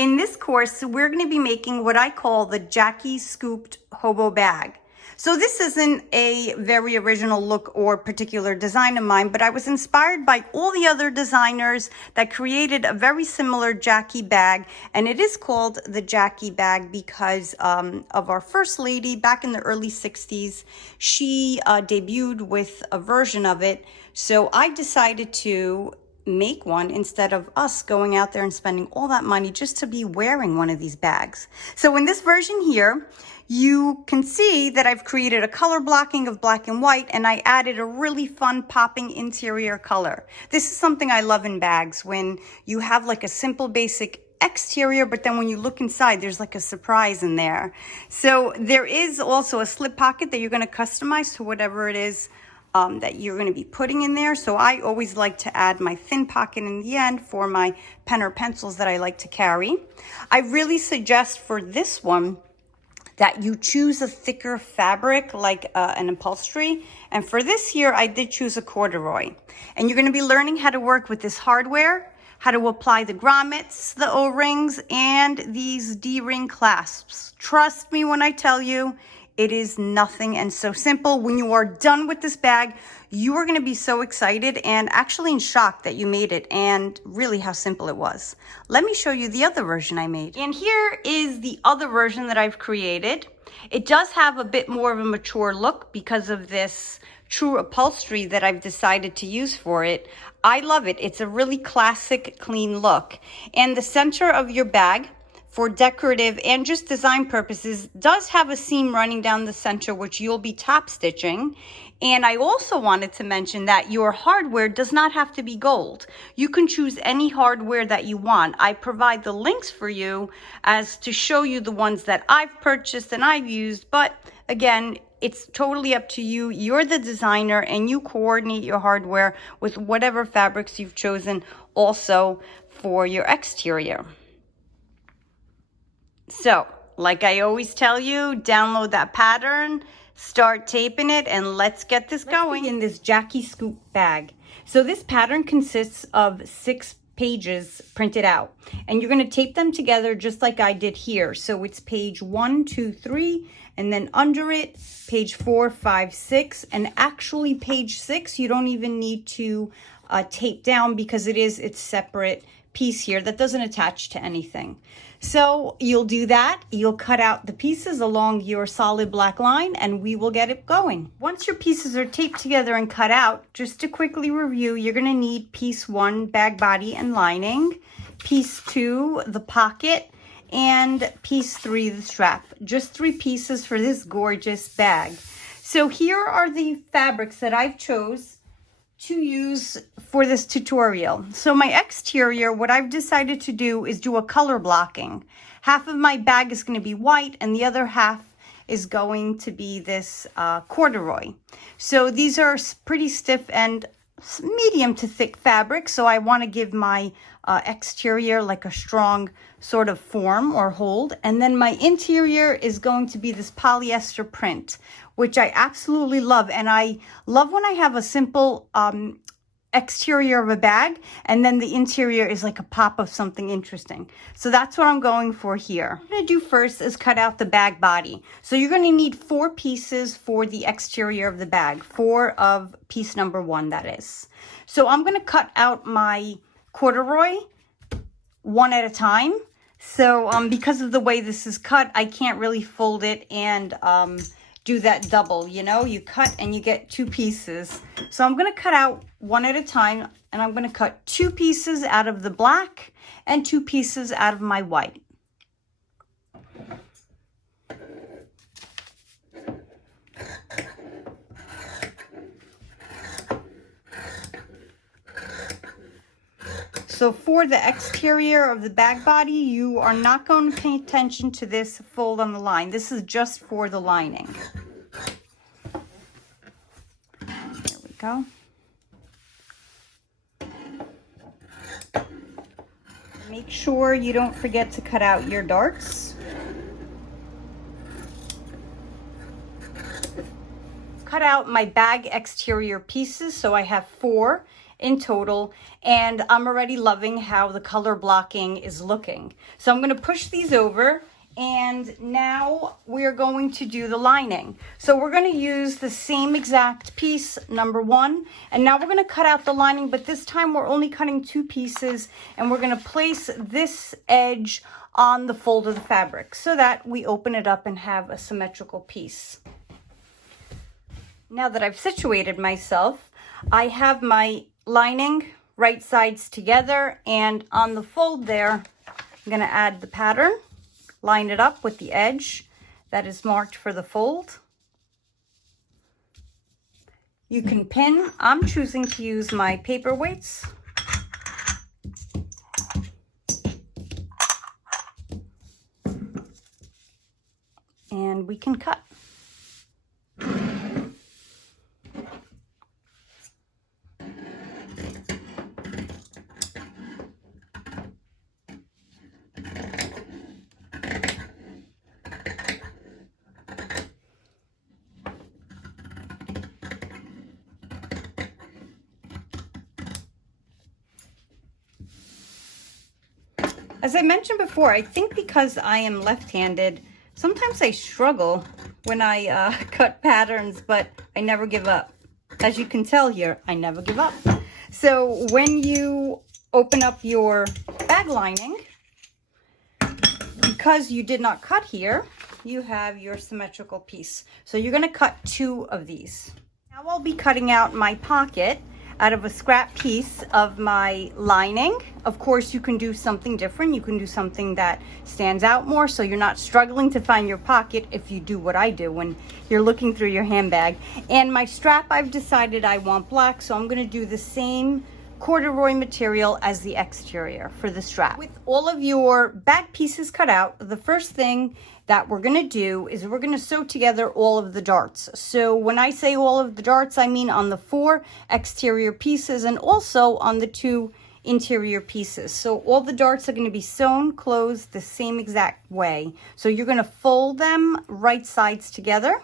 In this course, we're going to be making what I call the Jackie Scooped Hobo Bag. So this isn't a very original look or particular design of mine, but I was inspired by all the other designers that created a very similar Jackie bag. And it is called the Jackie bag because of our first lady back in the early 60s. She debuted with a version of it. So I decided to make one instead of us going out there and spending all that money just to be wearing one of these bags. So in this version here, you can see that I've created a color blocking of black and white, and I added a really fun popping interior color. This is something I love in bags, when you have like a simple basic exterior, but then when you look inside, there's like a surprise in there. So there is also a slip pocket that you're going to customize to whatever it is that you're going to be putting in there. So I always like to add my thin pocket in the end for my pen or pencils that I like to carry. I really suggest for this one that you choose a thicker fabric like an upholstery. And for this here, I did choose a corduroy. And you're going to be learning how to work with this hardware, how to apply the grommets, the O-rings, and these D-ring clasps. Trust me when I tell you, it is nothing and so simple. When you are done with this bag, you are going to be so excited and actually in shock that you made it and really how simple it was. Let me show you the other version I made. And here is the other version that I've created. It does have a bit more of a mature look because of this true upholstery that I've decided to use for it. I love it. It's a really classic, clean look. And the center of your bag, for decorative and just design purposes, does have a seam running down the center, which you'll be top stitching. And I also wanted to mention that your hardware does not have to be gold. You can choose any hardware that you want. I provide the links for you as to show you the ones that I've purchased and I've used. But again, it's totally up to you. You're the designer and you coordinate your hardware with whatever fabrics you've chosen also for your exterior. So, like I always tell you, download that pattern, start taping it, and let's get this going. In this Jackie Scoop bag. So this pattern consists of 6 pages printed out, and you're going to tape them together just like I did here. So it's page 1, 2, 3, and then under it, page 4, 5, 6, and actually page 6, you don't even need to tape down because it's separate piece here that doesn't attach to anything. So you'll do that. You'll cut out the pieces along your solid black line and we will get it going. Once your pieces are taped together and cut out, just to quickly review, you're going to need piece 1, bag body and lining, piece 2, the pocket, and piece 3, the strap. Just 3 pieces for this gorgeous bag. So here are the fabrics that I've chose to use for this tutorial. So my exterior, what I've decided to do is do a color blocking. Half of my bag is going to be white and the other half is going to be this corduroy. So these are pretty stiff and medium to thick fabric. So I want to give my exterior like a strong sort of form or hold. And then my interior is going to be this polyester print, which I absolutely love. And I love when I have a simple exterior of a bag and then the interior is like a pop of something interesting. So that's what I'm going for here. What I'm going to do first is cut out the bag body. So you're going to need 4 pieces for the exterior of the bag, 4 of piece number 1, that is. So I'm going to cut out my corduroy one at a time. So because of the way this is cut, I can't really fold it and do that double, you know, you cut and you get 2 pieces. So I'm going to cut out one at a time, and I'm going to cut 2 pieces out of the black and 2 pieces out of my white. So for the exterior of the bag body, you are not going to pay attention to this fold on the line. This is just for the lining. There we go. Make sure you don't forget to cut out your darts. Cut out my bag exterior pieces, so I have 4. in total, and I'm already loving how the color blocking is looking. So I'm going to push these over, and now we're going to do the lining. So we're going to use the same exact piece, number 1, and now we're going to cut out the lining, but this time we're only cutting 2 pieces, and we're going to place this edge on the fold of the fabric so that we open it up and have a symmetrical piece. Now that I've situated myself, I have my lining right sides together, and on the fold there, I'm going to add the pattern, line it up with the edge that is marked for the fold. You can pin. I'm choosing to use my paperweights. And we can cut. As I mentioned before, I think because I am left-handed, sometimes I struggle when I cut patterns, but I never give up. As you can tell here, I never give up. So when you open up your bag lining, because you did not cut here, you have your symmetrical piece. So you're going to cut 2 of these. Now I'll be cutting out my pocket out of a scrap piece of my lining. Of course, you can do something different. You can do something that stands out more, so you're not struggling to find your pocket if you do what I do when you're looking through your handbag. And my strap, I've decided I want black, so I'm going to do the same corduroy material as the exterior for the strap. With all of your bag pieces cut out, the first thing that we're going to do is we're going to sew together all of the darts. So when I say all of the darts, I mean on the 4 exterior pieces and also on the 2 interior pieces. So all the darts are going to be sewn closed the same exact way. So you're going to fold them right sides together.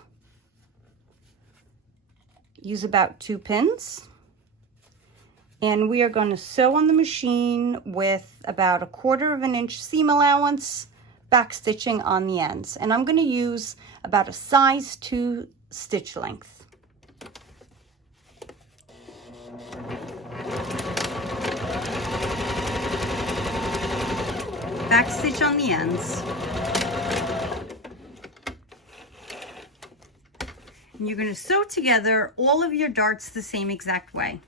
Use about 2 pins. And we are going to sew on the machine with about 1/4 inch seam allowance, back stitching on the ends. And I'm going to use about a size 2 stitch length. Back stitch on the ends. And you're going to sew together all of your darts the same exact way.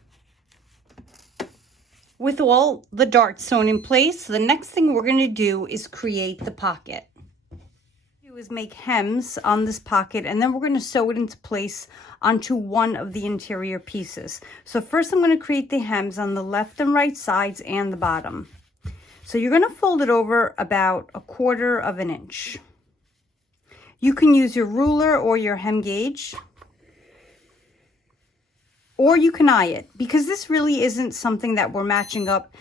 With all the darts sewn in place, the next thing we're going to do is create the pocket. What we're going to do is make hems on this pocket, and then we're going to sew it into place onto one of the interior pieces. So first I'm going to create the hems on the left and right sides and the bottom. So you're going to fold it over about 1/4 inch. You can use your ruler or your hem gauge, or you can eye it, because this really isn't something that we're matching up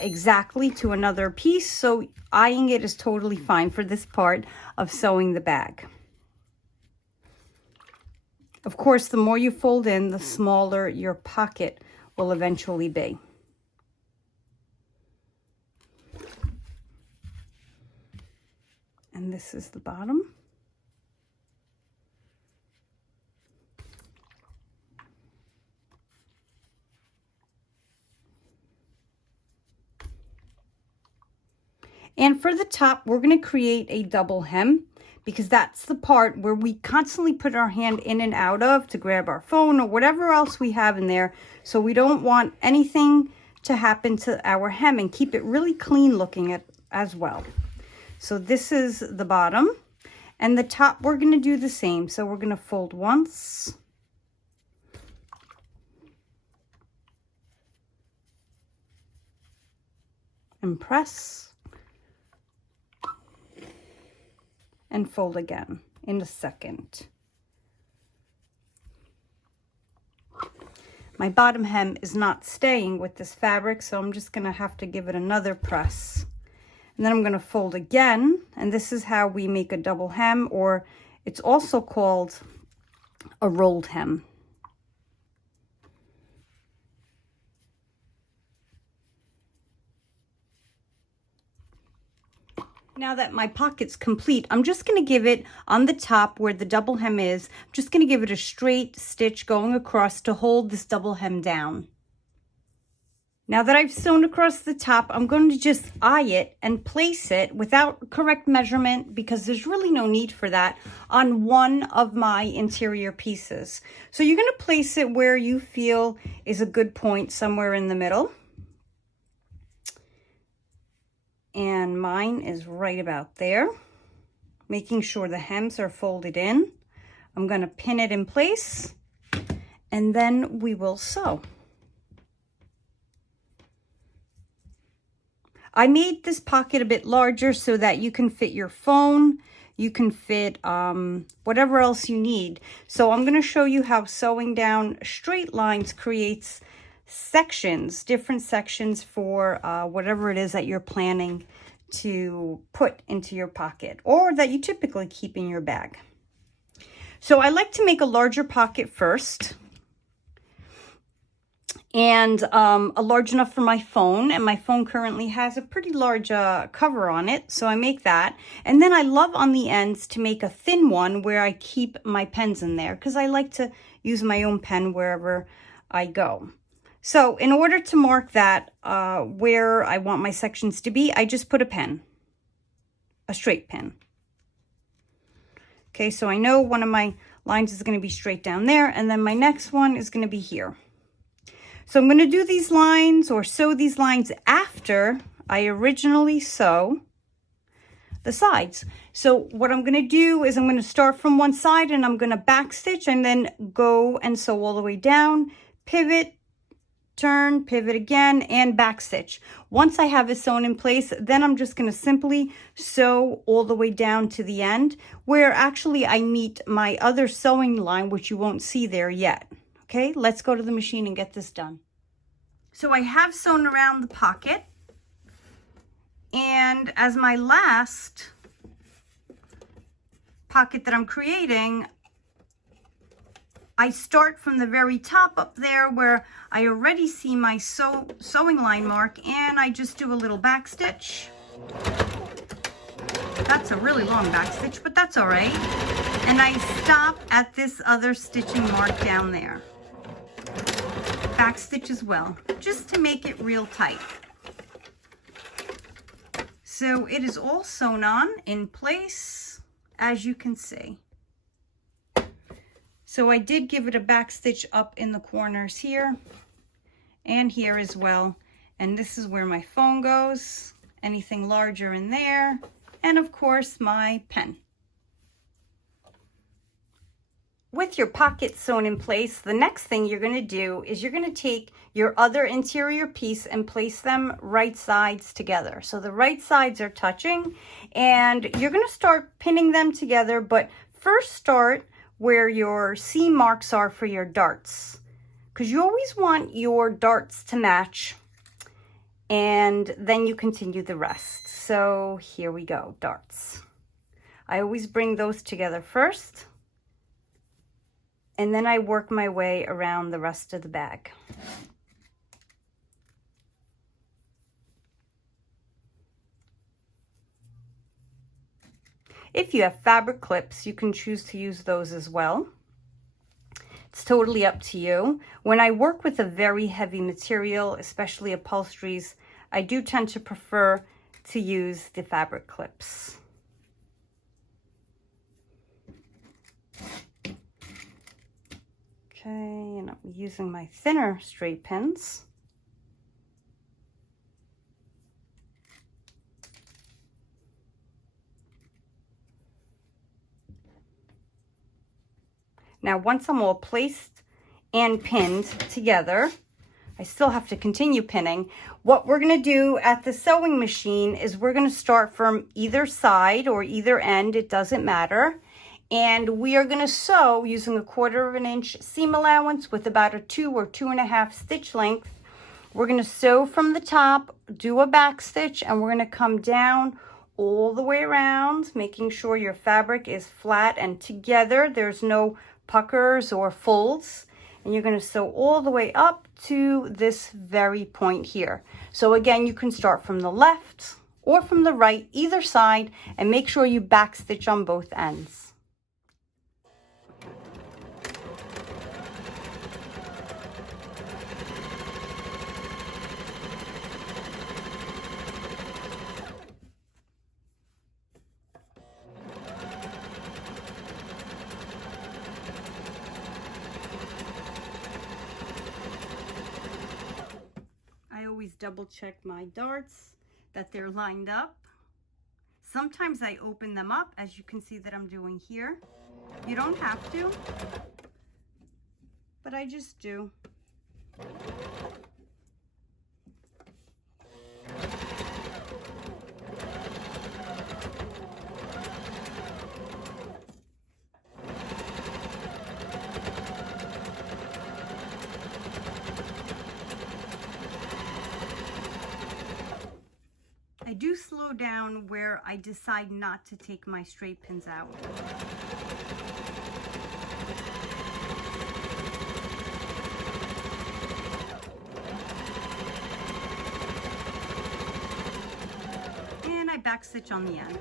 exactly to another piece. So eyeing it is totally fine for this part of sewing the bag. Of course, the more you fold in, the smaller your pocket will eventually be. And this is the bottom. And for the top, we're going to create a double hem, because that's the part where we constantly put our hand in and out of to grab our phone or whatever else we have in there. So we don't want anything to happen to our hem, and keep it really clean looking as well. So this is the bottom, and the top we're going to do the same. So we're going to fold once, and press, and fold again in a second. My bottom hem is not staying with this fabric, so I'm just going to have to give it another press. And then I'm going to fold again, and this is how we make a double hem, or it's also called a rolled hem. Now that my pocket's complete, I'm just going to give it on the top where the double hem is, I'm just going to give it a straight stitch going across to hold this double hem down. Now that I've sewn across the top, I'm going to just eye it and place it without correct measurement, because there's really no need for that, on one of my interior pieces. So you're going to place it where you feel is a good point, somewhere in the middle. And mine is right about there, making sure the hems are folded in. I'm going to pin it in place, and then we will sew. I made this pocket a bit larger so that you can fit your phone, you can fit whatever else you need. So I'm going to show you how sewing down straight lines creates sections, different sections for whatever it is that you're planning to put into your pocket, or that you typically keep in your bag. So I like to make a larger pocket first, and a large enough for my phone, and my phone currently has a pretty large cover on it, so I make that. And then I love on the ends to make a thin one where I keep my pens in there, because I like to use my own pen wherever I go. So in order to mark that where I want my sections to be, I just put a pen, a straight pen. Okay, so I know one of my lines is going to be straight down there, and then my next one is going to be here. So I'm going to do these lines, or sew these lines, after I originally sew the sides. So what I'm going to do is I'm going to start from one side, and I'm going to back stitch and then go and sew all the way down, pivot, turn, pivot again, and back stitch. Once I have it sewn in place, then I'm just going to simply sew all the way down to the end, where actually I meet my other sewing line, which you won't see there yet. Okay, let's go to the machine and get this done. So I have sewn around the pocket, and as my last pocket that I'm creating, I start from the very top up there where I already see my sewing line mark, and I just do a little back stitch. That's a really long back stitch, but that's all right. And I stop at this other stitching mark down there. Back stitch as well, just to make it real tight. So it is all sewn on in place, as you can see. So I did give it a back stitch up in the corners here and here as well. And this is where my phone goes, anything larger in there, and of course my pen. With your pockets sewn in place, the next thing you're going to do is you're going to take your other interior piece and place them right sides together. So the right sides are touching, and you're going to start pinning them together, but first start where your seam marks are for your darts, because you always want your darts to match, and then you continue the rest. So here we go, darts. I always bring those together first, and then I work my way around the rest of the bag. If you have fabric clips, you can choose to use those as well. It's totally up to you. When I work with a very heavy material, especially upholsteries, I do tend to prefer to use the fabric clips. Okay, and I'm using my thinner straight pins. Now, once I'm all placed and pinned together, I still have to continue pinning. What we're going to do at the sewing machine is we're going to start from either side or either end, it doesn't matter. And we are going to sew using a 1/4 inch seam allowance with about a 2 or 2.5 stitch length. We're going to sew from the top, do a back stitch, and we're going to come down all the way around, making sure your fabric is flat and together. There's no puckers or folds. And you're going to sew all the way up to this very point here. So again, you can start from the left or from the right, either side, and make sure you backstitch on both ends. I always double check my darts that they're lined up. Sometimes I open them up, as you can see that I'm doing here. You don't have to, but I just do. I do slow down where I decide not to take my straight pins out. And I backstitch on the end.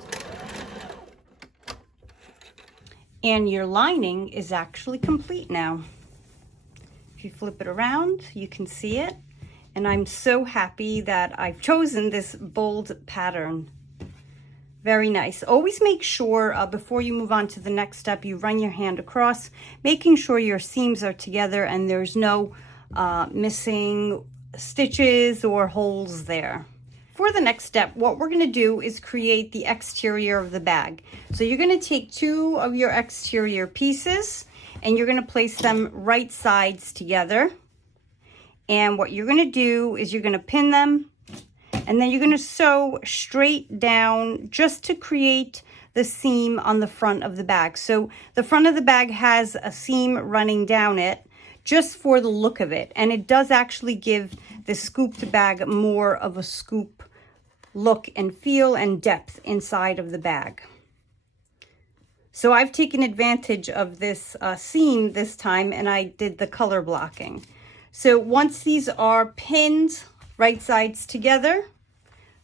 And your lining is actually complete now. If you flip it around, you can see it. And I'm so happy that I've chosen this bold pattern. Very nice. Always make sure before you move on to the next step, you run your hand across, making sure your seams are together and there's no missing stitches or holes there. For the next step, what we're gonna do is create the exterior of the bag. So you're gonna take 2 of your exterior pieces and you're gonna place them right sides together. And what you're going to do is you're going to pin them and then you're going to sew straight down just to create the seam on the front of the bag. So the front of the bag has a seam running down it just for the look of it. And it does actually give the scooped bag more of a scoop look and feel and depth inside of the bag. So I've taken advantage of this seam this time and I did the color blocking. So once these are pinned right sides together,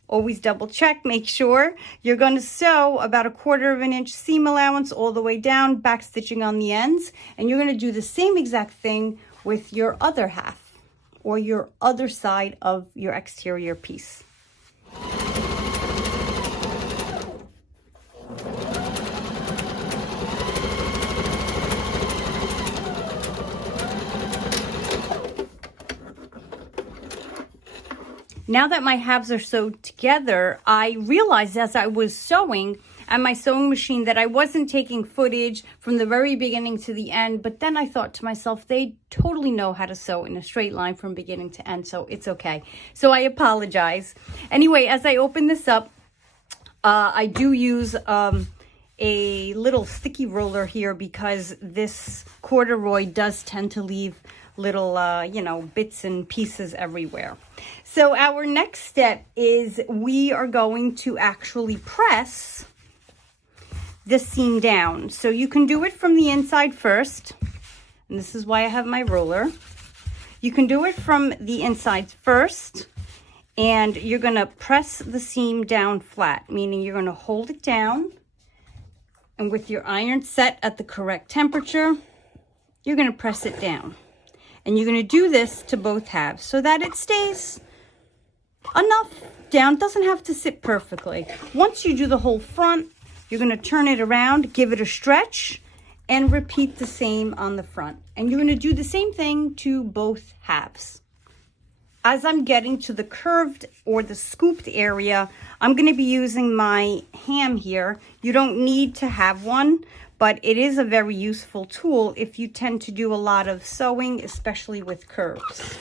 always double check, make sure. You're going to sew about 1/4 inch seam allowance all the way down, back stitching on the ends. And you're going to do the same exact thing with your other half or your other side of your exterior piece. Now that my halves are sewed together, I realized as I was sewing at my sewing machine that I wasn't taking footage from the very beginning to the end, but then I thought to myself, they totally know how to sew in a straight line from beginning to end, so it's okay. So I apologize. Anyway, as I open this up, I do use a little sticky roller here because this corduroy does tend to leave little, bits and pieces everywhere. So our next step is we are going to actually press the seam down. So you can do it from the inside first, and this is why I have my roller. You can do it from the inside first, and you're going to press the seam down flat, meaning you're going to hold it down, and with your iron set at the correct temperature, you're going to press it down. And you're going to do this to both halves so that it stays enough down. It doesn't have to sit perfectly. Once you do the whole front, you're going to turn it around, give it a stretch, and repeat the same on the front. And you're going to do the same thing to both halves. As I'm getting to the curved or the scooped area, I'm going to be using my ham here. You don't need to have one, but it is a very useful tool if you tend to do a lot of sewing, especially with curves.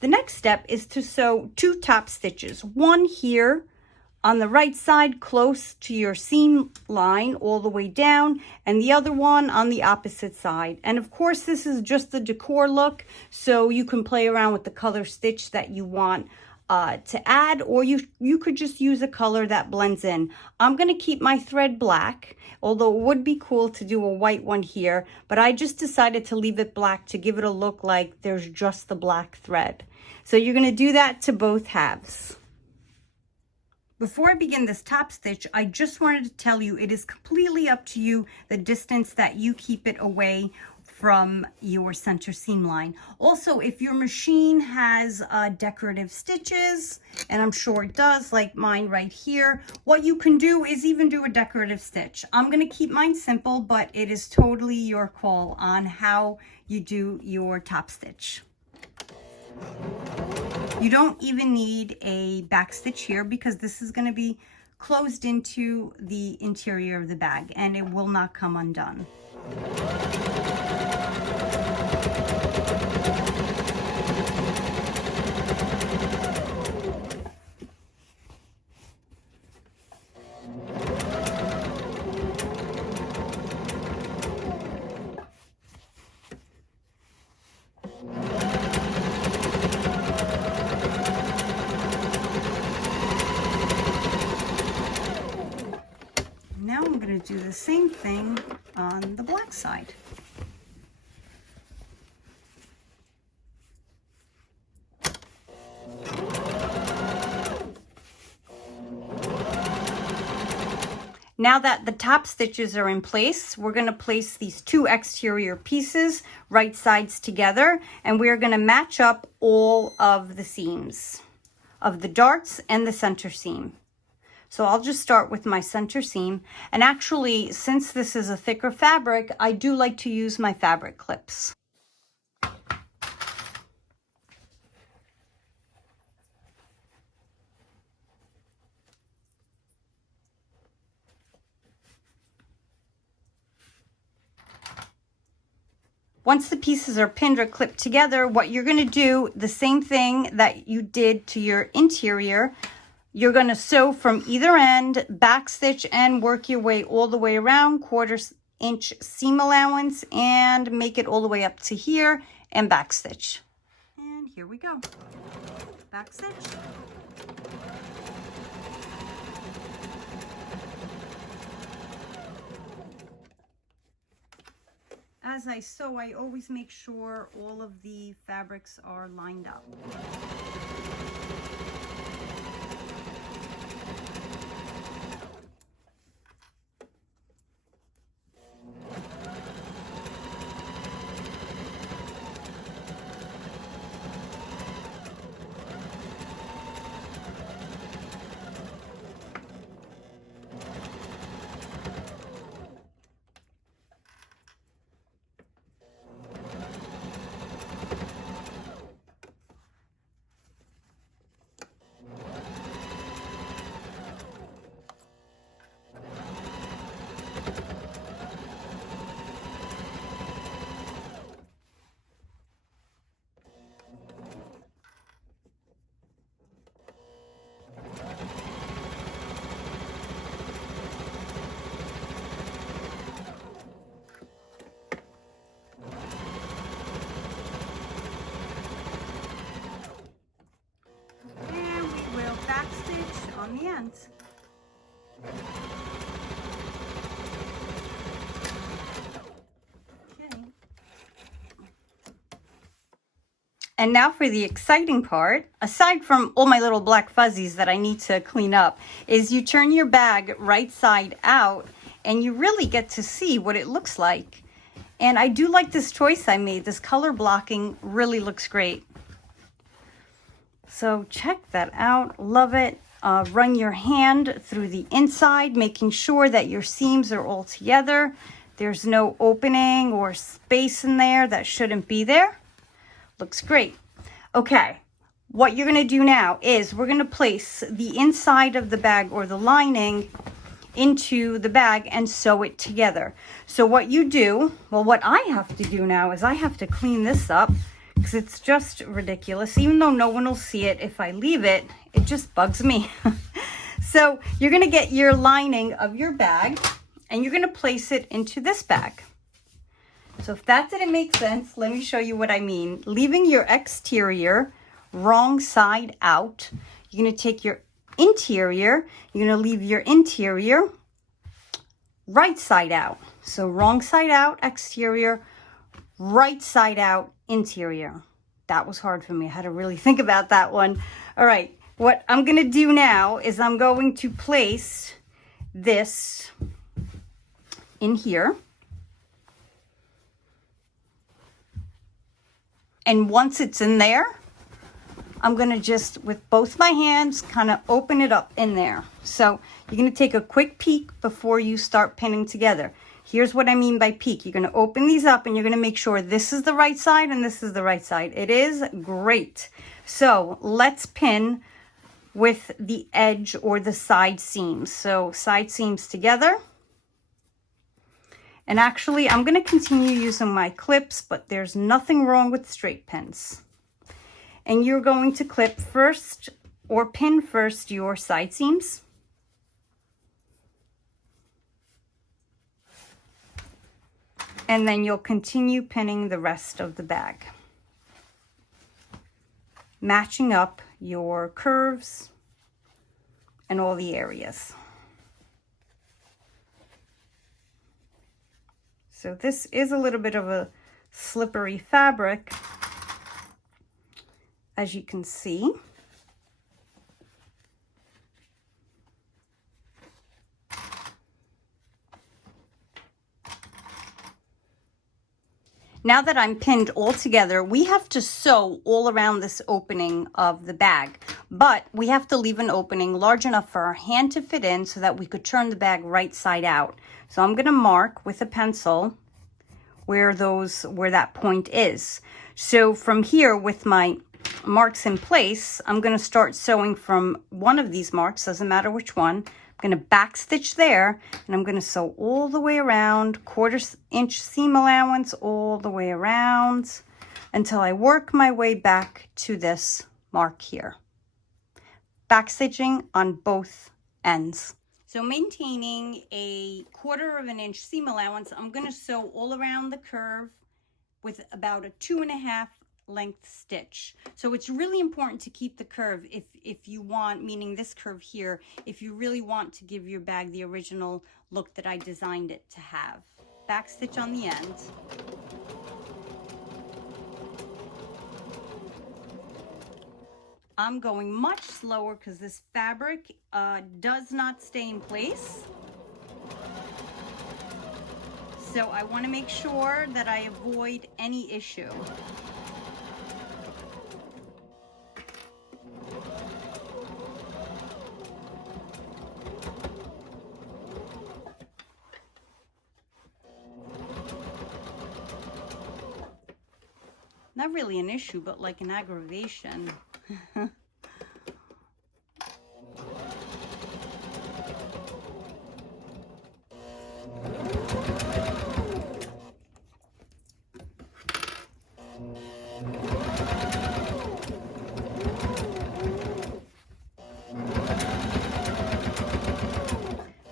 The next step is to sew 2 top stitches, one here on the right side close to your seam line all the way down, and the other one on the opposite side. And of course, this is just the decor look, so you can play around with the color stitch that you want to add, or you could just use a color that blends in. I'm going to keep my thread black, although it would be cool to do a white one here, but I just decided to leave it black to give it a look like there's just the black thread. So you're going to do that to both halves. Before I begin this top stitch, I just wanted to tell you it is completely up to you the distance that you keep it away from your center seam line. Also, if your machine has decorative stitches, and I'm sure it does, like mine right here, what you can do is even do a decorative stitch. I'm going to keep mine simple, but it is totally your call on how you do your top stitch. You don't even need a back stitch here because this is going to be closed into the interior of the bag and it will not come undone. Now I'm going to do the same thing on the black side. Now that the top stitches are in place, we're going to place these two exterior pieces right sides together, and we're going to match up all of the seams of the darts and the center seam. So I'll just start with my center seam. And actually, since this is a thicker fabric, I do like to use my fabric clips. Once the pieces are pinned or clipped together, what you're going to do, the same thing that you did to your interior, you're going to sew from either end, back stitch, and work your way all the way around, 1/4 inch seam allowance, and make it all the way up to here, and back stitch. And here we go. Back stitch. As I sew, I always make sure all of the fabrics are lined up. On the end. Okay. And now for the exciting part, aside from all my little black fuzzies that I need to clean up, is you turn your bag right side out and you really get to see what it looks like. And I do like this choice I made. This color blocking really looks great. So check that out. Love it. Run your hand through the inside, making sure that your seams are all together. There's no opening or space in there that shouldn't be there. Looks great. Okay, what you're going to do now is we're going to place the inside of the bag or the lining into the bag and sew it together. So what you do, well, what I have to do now is I have to clean this up because it's just ridiculous. Even though no one will see it, if I leave it, it just bugs me. So you're going to get your lining of your bag and you're going to place it into this bag. So if that didn't make sense, let me show you what I mean. Leaving your exterior wrong side out. You're going to take your interior, you're going to leave your interior right side out. So wrong side out, exterior, right side out, interior. That was hard for me. I had to really think about that one. All right, what I'm going to do now is I'm going to place this in here. And once it's in there, I'm going to just, with both my hands, kind of open it up in there. So you're going to take a quick peek before you start pinning together. Here's what I mean by peek. You're going to open these up and you're going to make sure this is the right side and this is the right side. It is great. So let's pin with the edge or the side seams. So side seams together. And actually, I'm going to continue using my clips, but there's nothing wrong with straight pins. And you're going to clip first or pin first your side seams. And then you'll continue pinning the rest of the bag, matching up your curves and all the areas. So this is a little bit of a slippery fabric, as you can see. Now that I'm pinned all together, we have to sew all around this opening of the bag, but we have to leave an opening large enough for our hand to fit in so that we could turn the bag right side out. So I'm going to mark with a pencil where that point is. So from here, with my marks in place, I'm going to start sewing from one of these marks, doesn't matter which one. I'm going to back stitch there, and I'm going to sew all the way around, 1/4 inch seam allowance all the way around until I work my way back to this mark here. Back stitching on both ends. So maintaining a 1/4 inch seam allowance, I'm going to sew all around the curve with about a 2.5 length stitch. So it's really important to keep the curve if you want, meaning this curve here, if you really want to give your bag the original look that I designed it to have. Back stitch on the end. I'm going much slower because this fabric does not stay in place. So I want to make sure that I avoid any issue. Not really an issue, but like an aggravation.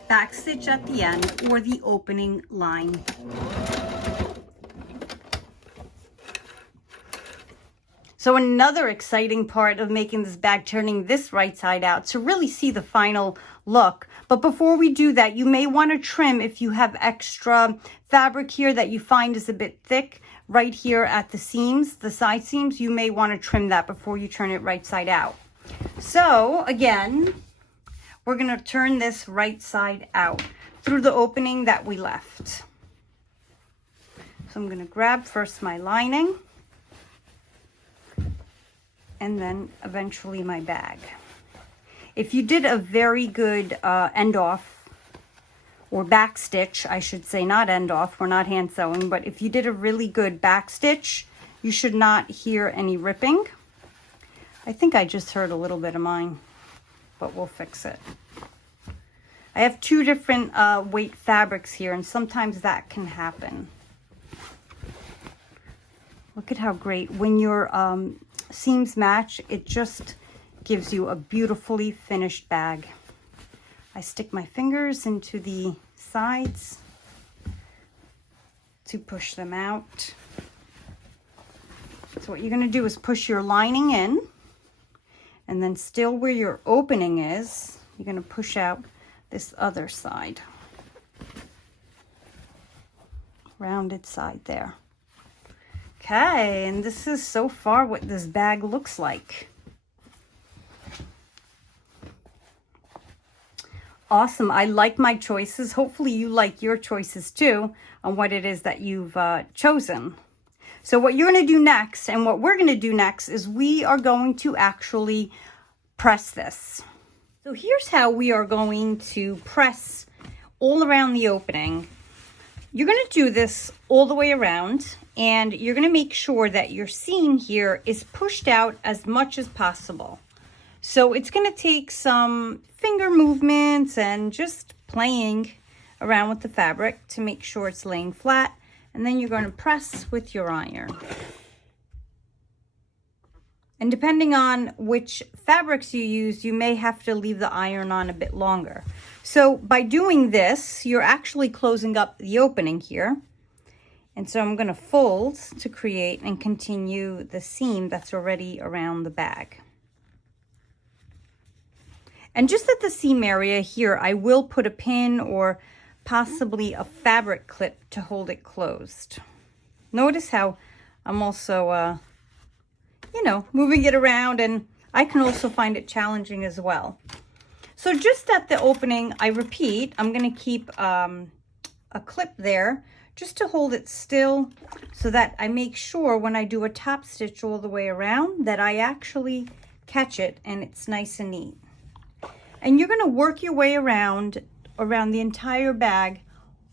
Back stitch at the end or the opening line. So another exciting part of making this bag, turning this right side out to really see the final look. But before we do that, you may want to trim if you have extra fabric here that you find is a bit thick right here at the seams, the side seams. You may want to trim that before you turn it right side out. So again, we're going to turn this right side out through the opening that we left. So I'm going to grab first my lining, and then eventually my bag. If you did a very good end off, or back stitch, I should say, not end off, we're not hand sewing, but if you did a really good back stitch, you should not hear any ripping. I think I just heard a little bit of mine, but we'll fix it. I have two different weight fabrics here, and sometimes that can happen. Look at how great, when your seams match, it just gives you a beautifully finished bag. I stick my fingers into the sides to push them out. So what you're going to do is push your lining in, And then still where your opening is, you're going to push out this other side. Rounded side there. Okay, and this is so far what this bag looks like. Awesome. I like my choices. Hopefully you like your choices too on what it is that you've chosen. So what you're going to do next, and what we're going to do next, is we are going to actually press this. So here's how we are going to press all around the opening. You're going to do this all the way around, and you're going to make sure that your seam here is pushed out as much as possible. So it's going to take some finger movements and just playing around with the fabric to make sure it's laying flat. And then you're going to press with your iron. And depending on which fabrics you use, you may have to leave the iron on a bit longer. So by doing this, you're actually closing up the opening here. And so I'm going to fold to create and continue the seam that's already around the bag. And just at the seam area here, I will put a pin or possibly a fabric clip to hold it closed. Notice how I'm also, moving it around, and I can also find it challenging as well. So just at the opening, I repeat, I'm going to keep a clip there just to hold it still so that I make sure when I do a top stitch all the way around that I actually catch it and it's nice and neat. And you're going to work your way around the entire bag,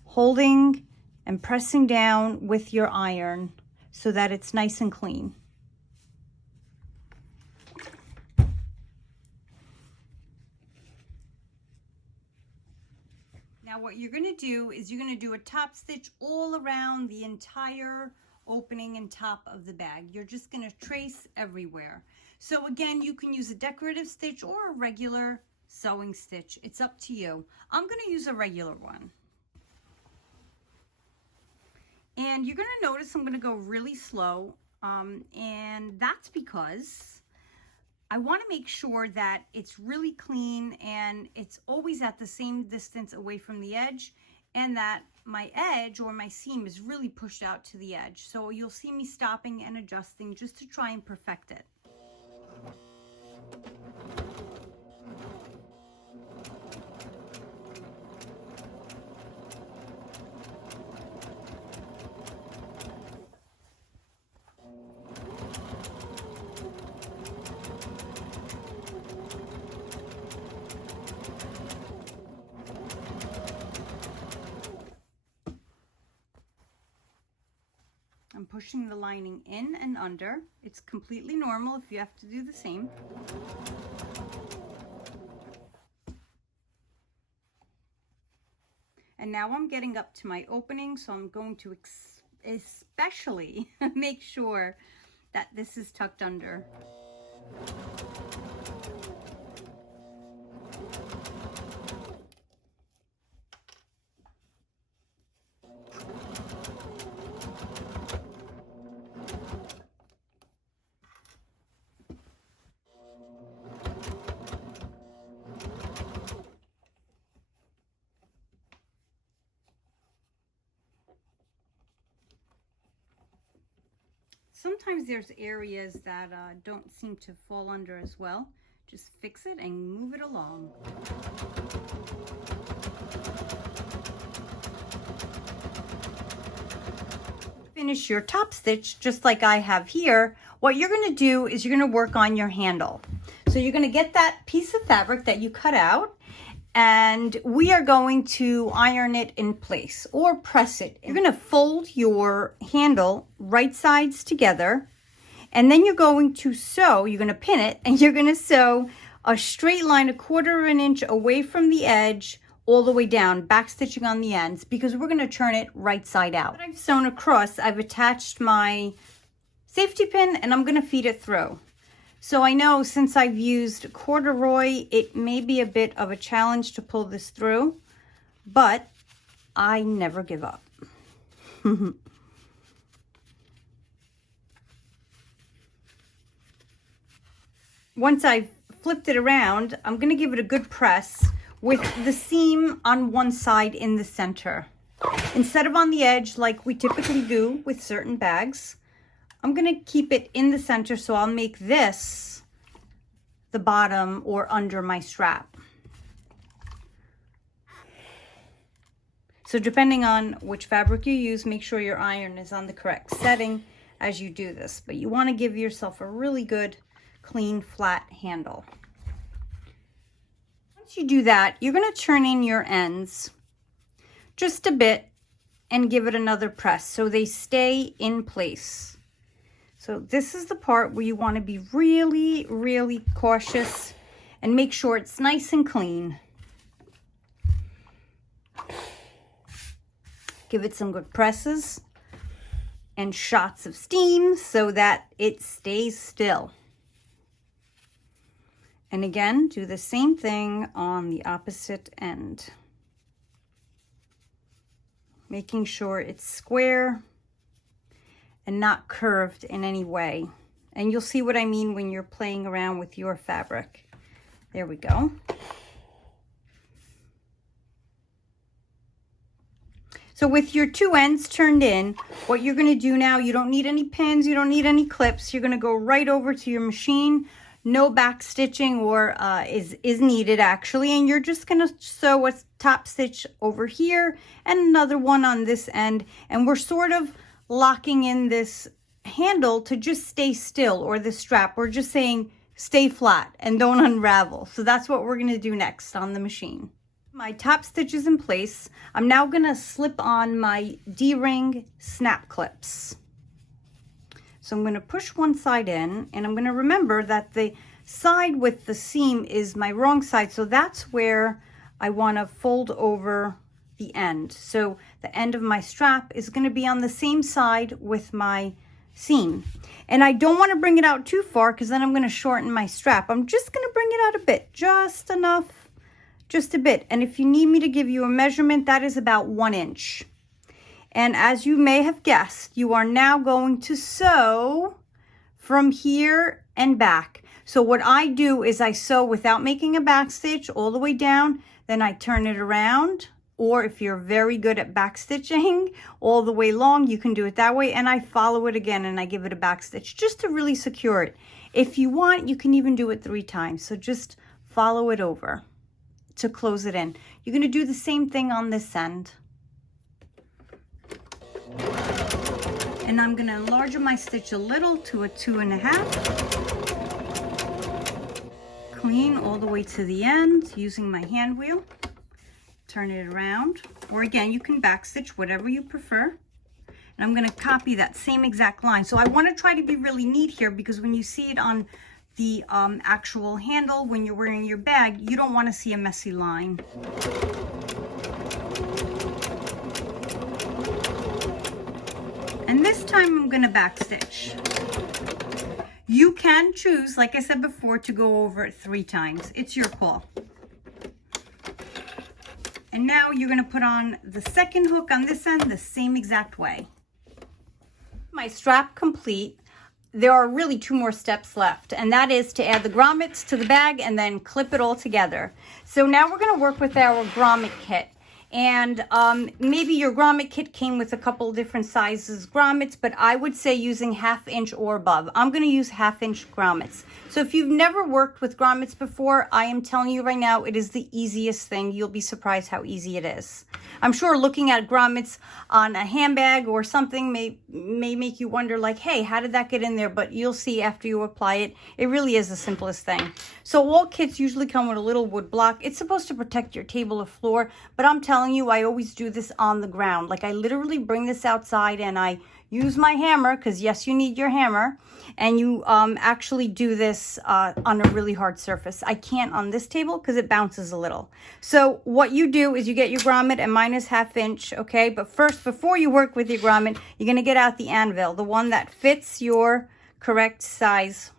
holding and pressing down with your iron so that it's nice and clean. Now what you're going to do is you're going to do a top stitch all around the entire opening and top of the bag. You're just going to trace everywhere. So again, you can use a decorative stitch or a regular sewing stitch. It's up to you. I'm going to use a regular one. And you're going to notice I'm going to go really slow. And that's because I want to make sure that it's really clean and it's always at the same distance away from the edge, and that my edge or my seam is really pushed out to the edge. So you'll see me stopping and adjusting just to try and perfect it. I'm pushing the lining in and under. It's completely normal if you have to do the same. And now I'm getting up to my opening, so I'm going to especially make sure that this is tucked under. Sometimes there's areas that don't seem to fall under as well. Just fix it and move it along. Finish your top stitch just like I have here. What you're going to do is you're going to work on your handle. So you're going to get that piece of fabric that you cut out, and we are going to iron it in place or press it. You're going to fold your handle right sides together, and then you're going to sew, you're going to pin it, and you're going to sew a straight line 1/4 of an inch away from the edge all the way down, back stitching on the ends, because we're going to turn it right side out. When I've sewn across, I've attached my safety pin and I'm going to feed it through. So I know since I've used corduroy, it may be a bit of a challenge to pull this through, but I never give up. Once I've flipped it around, I'm gonna give it a good press with the seam on one side in the center. Instead of on the edge like we typically do with certain bags, I'm gonna keep it in the center, so I'll make this the bottom or under my strap. So depending on which fabric you use, make sure your iron is on the correct setting as you do this. But you want to give yourself a really good, clean, flat handle. Once you do that, you're going to turn in your ends just a bit and give it another press so they stay in place. So this is the part where you want to be really, really cautious and make sure it's nice and clean. Give it some good presses and shots of steam so that it stays still. And again, do the same thing on the opposite end. Making sure it's square and not curved in any way. And you'll see what I mean when you're playing around with your fabric. There we go. So with your two ends turned in, what you're going to do now, you don't need any pins, you don't need any clips. You're going to go right over to your machine. No back stitching or is needed actually. And you're just going to sew a top stitch over here and another one on this end. And we're sort of locking in this handle to just stay still, or the strap. We're just saying stay flat and don't unravel. So that's what we're going to do next on the machine. My top stitch is in place. I'm now going to slip on my D-ring snap clips. So I'm going to push one side in, and I'm going to remember that the side with the seam is my wrong side. So that's where I want to fold over the end. So the end of my strap is going to be on the same side with my seam. And I don't want to bring it out too far because then I'm going to shorten my strap. I'm just going to bring it out a bit, just enough. Just a bit. And if you need me to give you a measurement, that is about 1 inch. And as you may have guessed, you are now going to sew from here and back. So what I do is I sew without making a back stitch all the way down, then I turn it around, or if you're very good at back stitching all the way long, you can do it that way, and I follow it again and I give it a back stitch just to really secure it. If you want, you can even do it 3 times. So just follow it over to close it in. You're going to do the same thing on this end. And I'm going to enlarge my stitch a little to a 2.5. Clean all the way to the end using my hand wheel. Turn it around. Or again, you can back stitch, whatever you prefer. And I'm going to copy that same exact line. So I want to try to be really neat here, because when you see it on the actual handle when you're wearing your bag, you don't want to see a messy line. And this time I'm going to back stitch. You can choose, like I said before, to go over it 3 times. It's your call. And now you're going to put on the second hook on this end the same exact way. My strap complete. There are really 2 more steps left, and that is to add the grommets to the bag and then clip it all together. So now we're going to work with our grommet kit. And maybe your grommet kit came with a couple different sizes grommets, but I would say using 1/2 inch or above. I'm going to use 1/2 inch grommets. So if you've never worked with grommets before, I am telling you right now, it is the easiest thing. You'll be surprised how easy it is. I'm sure looking at grommets on a handbag or something may make you wonder, like, hey, how did that get in there? But you'll see after you apply it, it really is the simplest thing. So all kits usually come with a little wood block. It's supposed to protect your table or floor, but I'm telling you, I always do this on the ground. Like, I literally bring this outside and I use my hammer, because yes, you need your hammer, and you actually do this on a really hard surface. I can't on this table because it bounces a little. So what you do is you get your grommet, and mine is 1/2 inch, okay? But first, before you work with your grommet, you're going to get out the anvil, the one that fits your correct size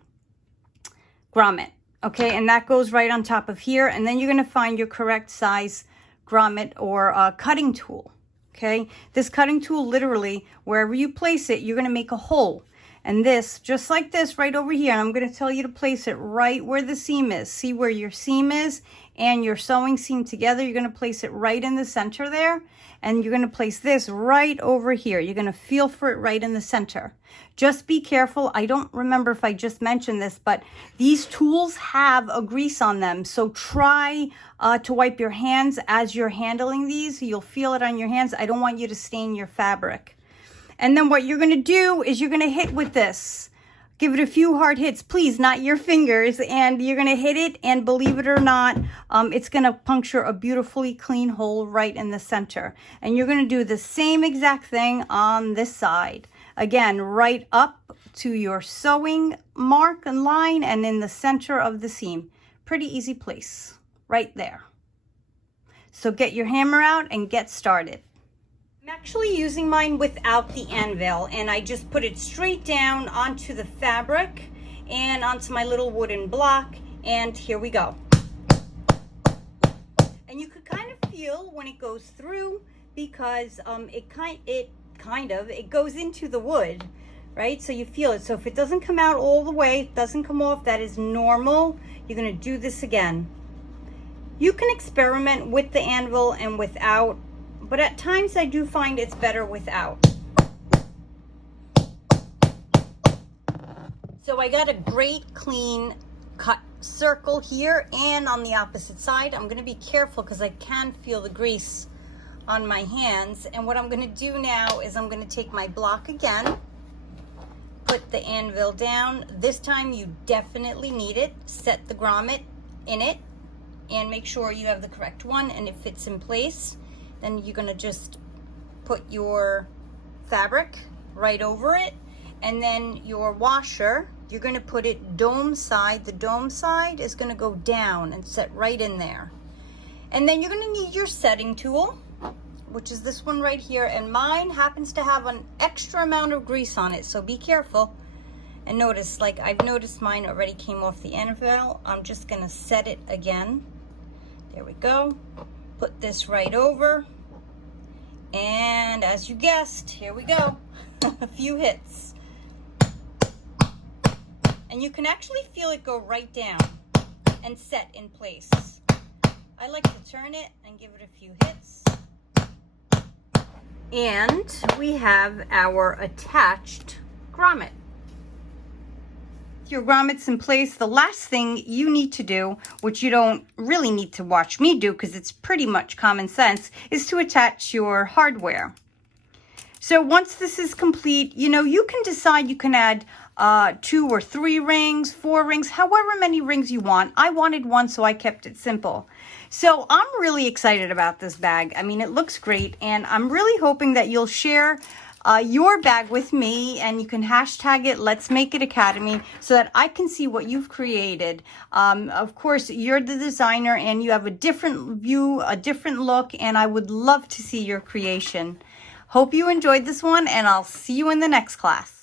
grommet, okay? And that goes right on top of here, and then you're going to find your correct size grommet or cutting tool. Okay, this cutting tool, literally, wherever you place it, you're going to make a hole. And this, just like this, right over here. And I'm going to tell you to place it right where the seam is. See where your seam is and your sewing seam together? You're going to place it right in the center there. And you're going to place this right over here. You're going to feel for it right in the center. Just be careful. I don't remember if I just mentioned this, but these tools have a grease on them. So try to wipe your hands as you're handling these. You'll feel it on your hands. I don't want you to stain your fabric. And then what you're going to do is you're going to hit with this. Give it a few hard hits, please, not your fingers. And you're going to hit it, and believe it or not, it's going to puncture a beautifully clean hole right in the center. And you're going to do the same exact thing on this side. Again, right up to your sewing mark and line and in the center of the seam. Pretty easy place, right there. So get your hammer out and get started. I'm actually using mine without the anvil, and I just put it straight down onto the fabric and onto my little wooden block, and here we go. And you could kind of feel when it goes through, because it goes into the wood, right? So you feel it. So if it doesn't come out all the way, it doesn't come off, that is normal. You're going to do this again. You can experiment with the anvil and without, but at times I do find it's better without. So I got a great clean cut circle here, and on the opposite side. I'm going to be careful because I can feel the grease on my hands. And what I'm going to do now is I'm going to take my block again, put the anvil down. This time you definitely need it. Set the grommet in it and make sure you have the correct one and it fits in place. Then you're going to just put your fabric right over it, and then your washer, you're going to put it dome side. The dome side is going to go down and set right in there. And then you're going to need your setting tool, which is this one right here, and mine happens to have an extra amount of grease on it, so be careful. And notice, like I've noticed mine already came off the anvil. I'm just going to set it again. There we go. Put this right over, and as you guessed, here we go. A few hits, and you can actually feel it go right down and set in place. I like to turn it and give it a few hits. And we have our attached grommet. Your grommet's in place. The last thing you need to do, which you don't really need to watch me do because it's pretty much common sense, is to attach your hardware. So once this is complete, you can decide. You can add 2 or 3 rings, 4 rings, however many rings you want. I wanted 1, so I kept it simple. So I'm really excited about this bag. I mean, it looks great, and I'm really hoping that you'll share your bag with me, and you can hashtag it Let's Make It Academy so that I can see what you've created. Of course, you're the designer and you have a different view, a different look, and I would love to see your creation. Hope you enjoyed this one, and I'll see you in the next class.